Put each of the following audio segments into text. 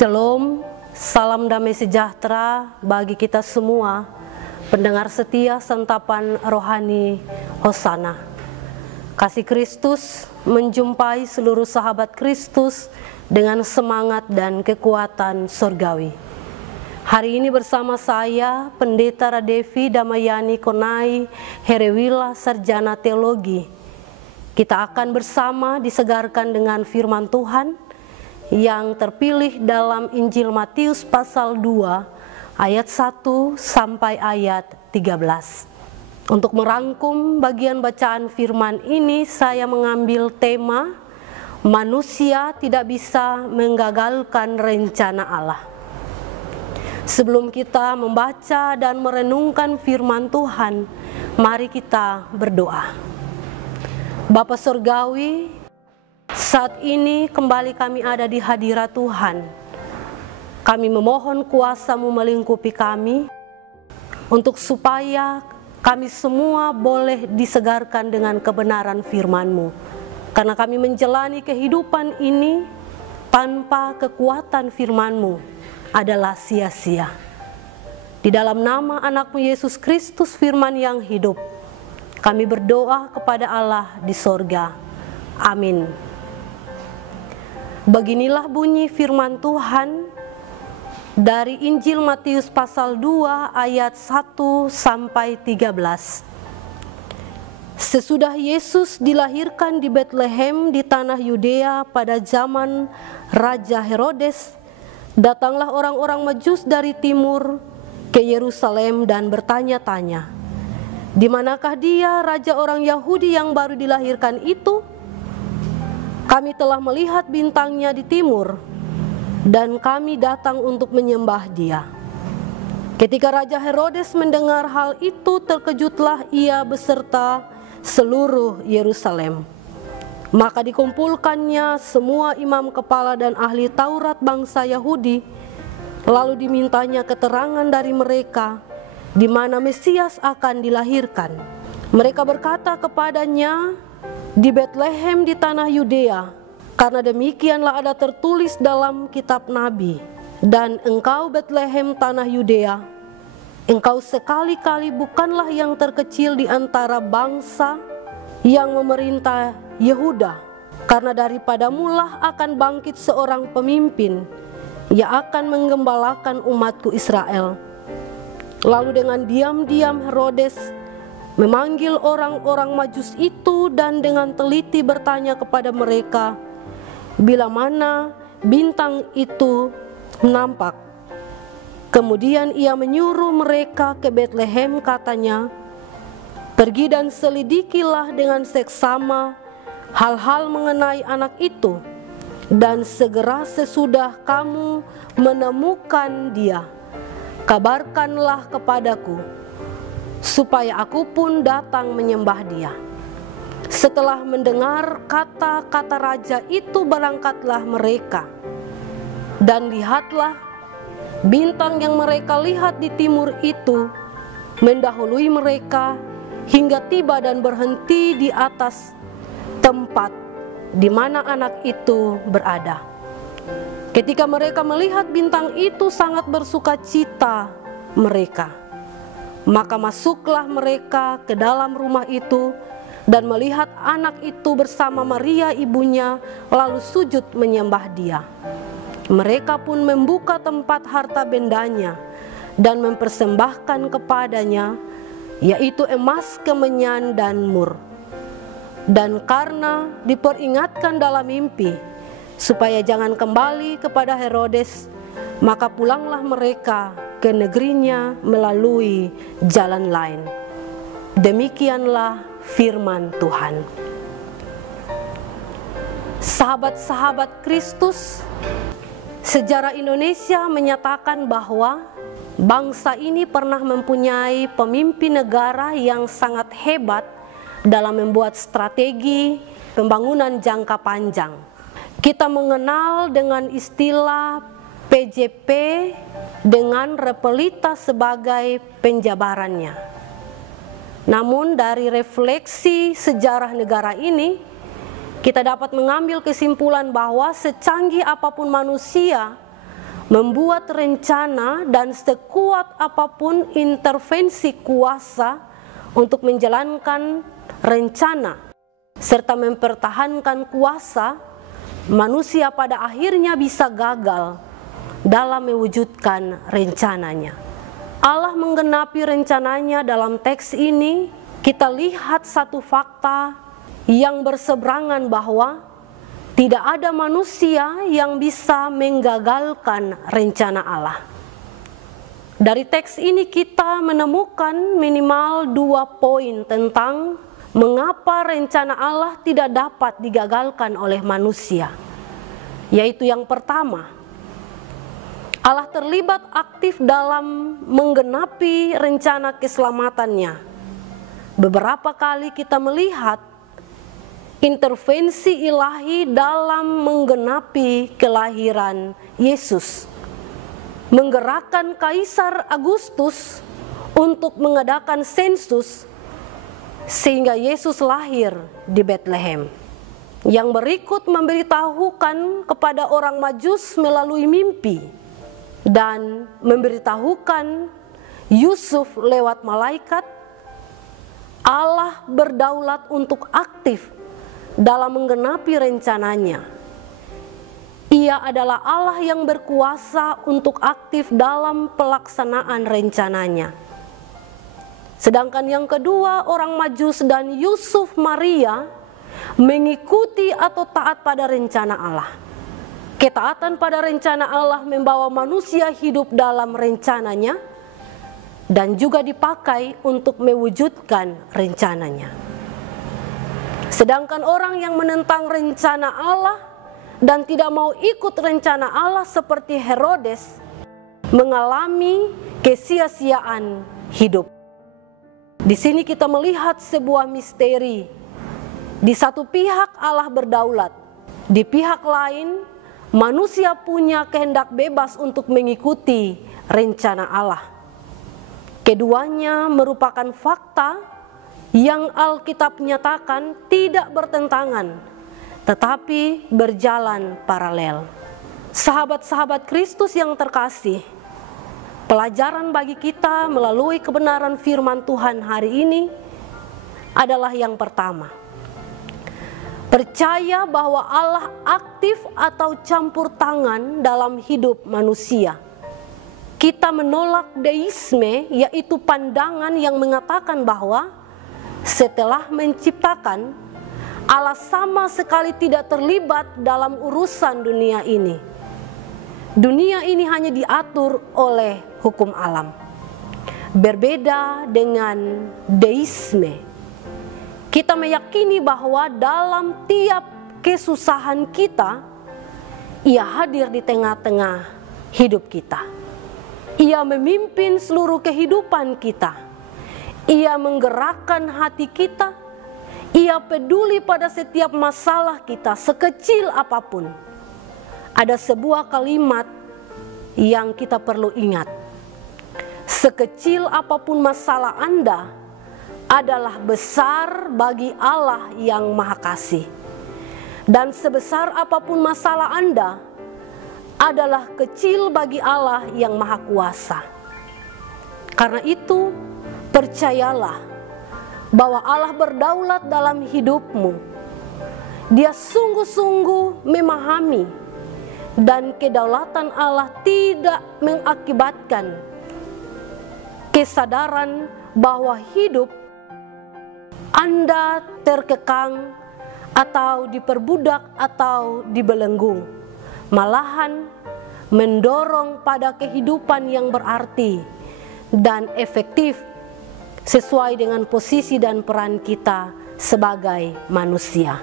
Shalom, salam damai sejahtera bagi kita semua, pendengar setia santapan rohani Hosana. Kasih Kristus menjumpai seluruh sahabat Kristus dengan semangat dan kekuatan surgawi. Hari ini bersama saya, Pendeta Radevi Damayani Konai Herewila Sarjana Teologi. Kita akan bersama disegarkan dengan firman Tuhan yang terpilih dalam Injil Matius pasal 2 ayat 1 sampai ayat 13. Untuk merangkum bagian bacaan firman ini, saya mengambil tema manusia tidak bisa menggagalkan rencana Allah. Sebelum kita membaca dan merenungkan firman Tuhan, mari kita berdoa. Bapa Surgawi, saat ini kembali kami ada di hadirat Tuhan. Kami memohon kuasa-Mu melingkupi kami, untuk supaya kami semua boleh disegarkan dengan kebenaran firman-Mu. Karena kami menjalani kehidupan ini tanpa kekuatan firman-Mu adalah sia-sia. Di dalam nama anak-Mu Yesus Kristus, firman yang hidup, kami berdoa kepada Allah di sorga. Amin. Beginilah bunyi firman Tuhan dari Injil Matius pasal 2 ayat 1 sampai 13. Sesudah Yesus dilahirkan di Betlehem di tanah Yudea pada zaman Raja Herodes, datanglah orang-orang Majus dari timur ke Yerusalem dan bertanya-tanya, "Di manakah dia, raja orang Yahudi yang baru dilahirkan itu? Kami telah melihat bintangnya di timur, dan kami datang untuk menyembah dia." Ketika Raja Herodes mendengar hal itu, terkejutlah ia beserta seluruh Yerusalem. Maka dikumpulkannya semua imam kepala dan ahli Taurat bangsa Yahudi, lalu dimintanya keterangan dari mereka di mana Mesias akan dilahirkan. Mereka berkata kepadanya, "Di Betlehem di tanah Yudea, karena demikianlah ada tertulis dalam kitab Nabi, dan engkau Betlehem tanah Yudea, engkau sekali-kali bukanlah yang terkecil di antara bangsa yang memerintah Yehuda, karena daripadamulah akan bangkit seorang pemimpin, ia akan menggembalakan umatku Israel." Lalu dengan diam-diam Herodes memanggil orang-orang Majus itu dan dengan teliti bertanya kepada mereka bila mana bintang itu nampak. Kemudian ia menyuruh mereka ke Betlehem, katanya, "Pergi dan selidikilah dengan seksama hal-hal mengenai anak itu, dan segera sesudah kamu menemukan dia, kabarkanlah kepadaku, supaya aku pun datang menyembah dia." Setelah mendengar kata-kata raja itu, berangkatlah mereka. Dan lihatlah, bintang yang mereka lihat di timur itu mendahului mereka hingga tiba dan berhenti di atas tempat di mana anak itu berada. Ketika mereka melihat bintang itu, sangat bersukacita mereka. Maka masuklah mereka ke dalam rumah itu dan melihat anak itu bersama Maria ibunya, lalu sujud menyembah dia. Mereka pun membuka tempat harta bendanya dan mempersembahkan kepadanya, yaitu emas, kemenyan, dan mur. Dan karena diperingatkan dalam mimpi supaya jangan kembali kepada Herodes, maka pulanglah mereka ke negerinya melalui jalan lain. Demikianlah firman Tuhan. Sahabat-sahabat Kristus, sejarah Indonesia menyatakan bahwa bangsa ini pernah mempunyai pemimpin negara yang sangat hebat dalam membuat strategi pembangunan jangka panjang. Kita mengenal dengan istilah PJP dengan Repelita sebagai penjabarannya. Namun dari refleksi sejarah negara ini, kita dapat mengambil kesimpulan bahwa secanggih apapun manusia membuat rencana dan sekuat apapun intervensi kuasa untuk menjalankan rencana serta mempertahankan kuasa, manusia pada akhirnya bisa gagal dalam mewujudkan rencananya. Allah menggenapi rencananya dalam teks ini. Kita lihat satu fakta yang berseberangan bahwa tidak ada manusia yang bisa menggagalkan rencana Allah. Dari teks ini kita menemukan minimal 2 poin tentang mengapa rencana Allah tidak dapat digagalkan oleh manusia. Yaitu yang pertama, Allah terlibat aktif dalam menggenapi rencana keselamatannya. Beberapa kali kita melihat intervensi ilahi dalam menggenapi kelahiran Yesus, menggerakkan Kaisar Agustus untuk mengadakan sensus sehingga Yesus lahir di Betlehem. Yang berikut memberitahukan kepada orang Majus melalui mimpi dan memberitahukan Yusuf lewat malaikat, Allah berdaulat untuk aktif dalam menggenapi rencananya. Ia adalah Allah yang berkuasa untuk aktif dalam pelaksanaan rencananya. Sedangkan yang kedua, orang Majus dan Yusuf Maria mengikuti atau taat pada rencana Allah. Ketaatan pada rencana Allah membawa manusia hidup dalam rencananya dan juga dipakai untuk mewujudkan rencananya. Sedangkan orang yang menentang rencana Allah dan tidak mau ikut rencana Allah seperti Herodes mengalami kesia-siaan hidup. Di sini kita melihat sebuah misteri. Di satu pihak Allah berdaulat, di pihak lain manusia punya kehendak bebas untuk mengikuti rencana Allah. Keduanya merupakan fakta yang Alkitab nyatakan tidak bertentangan, tetapi berjalan paralel. Sahabat-sahabat Kristus yang terkasih, pelajaran bagi kita melalui kebenaran firman Tuhan hari ini adalah yang pertama. Percaya bahwa Allah aktif atau campur tangan dalam hidup manusia. Kita menolak deisme, yaitu pandangan yang mengatakan bahwa setelah menciptakan, Allah sama sekali tidak terlibat dalam urusan dunia ini. Dunia ini hanya diatur oleh hukum alam. Berbeda dengan deisme, kita meyakini bahwa dalam tiap kesusahan kita, Ia hadir di tengah-tengah hidup kita. Ia memimpin seluruh kehidupan kita. Ia menggerakkan hati kita. Ia peduli pada setiap masalah kita, sekecil apapun. Ada sebuah kalimat yang kita perlu ingat. Sekecil apapun masalah Anda adalah besar bagi Allah yang Maha Kasih. Dan sebesar apapun masalah Anda adalah kecil bagi Allah yang Maha Kuasa. Karena itu, percayalah bahwa Allah berdaulat dalam hidupmu. Dia sungguh-sungguh memahami, dan kedaulatan Allah tidak mengakibatkan kesadaran bahwa hidup Anda terkekang atau diperbudak atau dibelenggu. Malahan mendorong pada kehidupan yang berarti dan efektif sesuai dengan posisi dan peran kita sebagai manusia.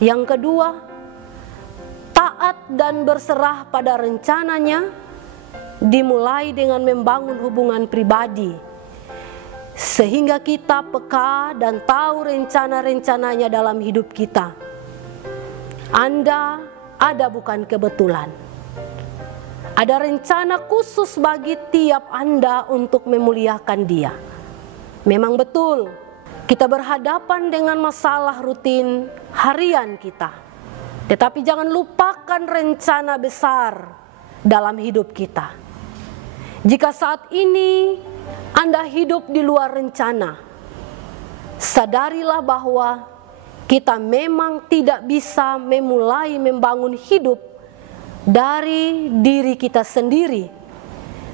Yang kedua, taat dan berserah pada rencananya dimulai dengan membangun hubungan pribadi, sehingga kita peka dan tahu rencana-rencananya dalam hidup kita. Anda ada bukan kebetulan. Ada rencana khusus bagi tiap Anda untuk memuliakan Dia. Memang betul, kita berhadapan dengan masalah rutin harian kita. Tetapi jangan lupakan rencana besar dalam hidup kita. Jika saat ini Anda hidup di luar rencana, sadarilah bahwa kita memang tidak bisa memulai membangun hidup dari diri kita sendiri,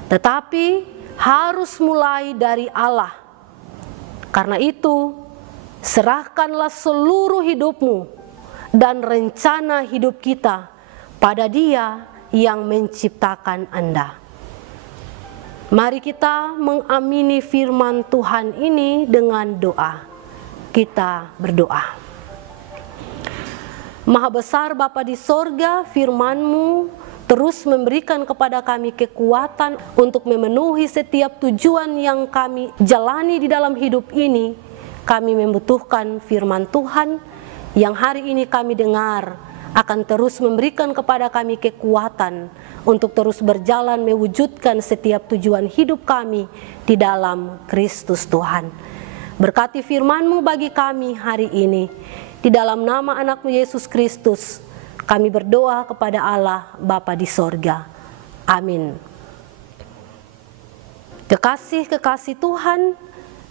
tetapi harus mulai dari Allah. Karena itu, serahkanlah seluruh hidupmu dan rencana hidup kita pada Dia yang menciptakan Anda. Mari kita mengamini firman Tuhan ini dengan doa. Kita berdoa. Maha besar Bapa di sorga, firman-Mu terus memberikan kepada kami kekuatan untuk memenuhi setiap tujuan yang kami jalani di dalam hidup ini. Kami membutuhkan firman Tuhan yang hari ini kami dengar akan terus memberikan kepada kami kekuatan untuk terus berjalan mewujudkan setiap tujuan hidup kami di dalam Kristus Tuhan. Berkati firman-Mu bagi kami hari ini. Di dalam nama anak-Mu Yesus Kristus, kami berdoa kepada Allah Bapa di sorga. Amin. Kekasih-kekasih Tuhan,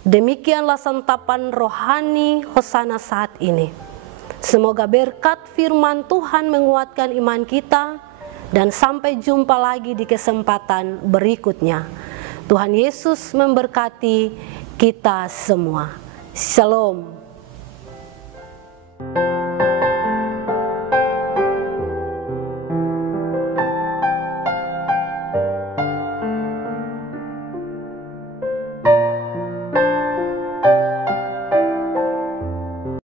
demikianlah santapan rohani Hosana saat ini. Semoga berkat firman Tuhan menguatkan iman kita, dan sampai jumpa lagi di kesempatan berikutnya. Tuhan Yesus memberkati kita semua. Shalom.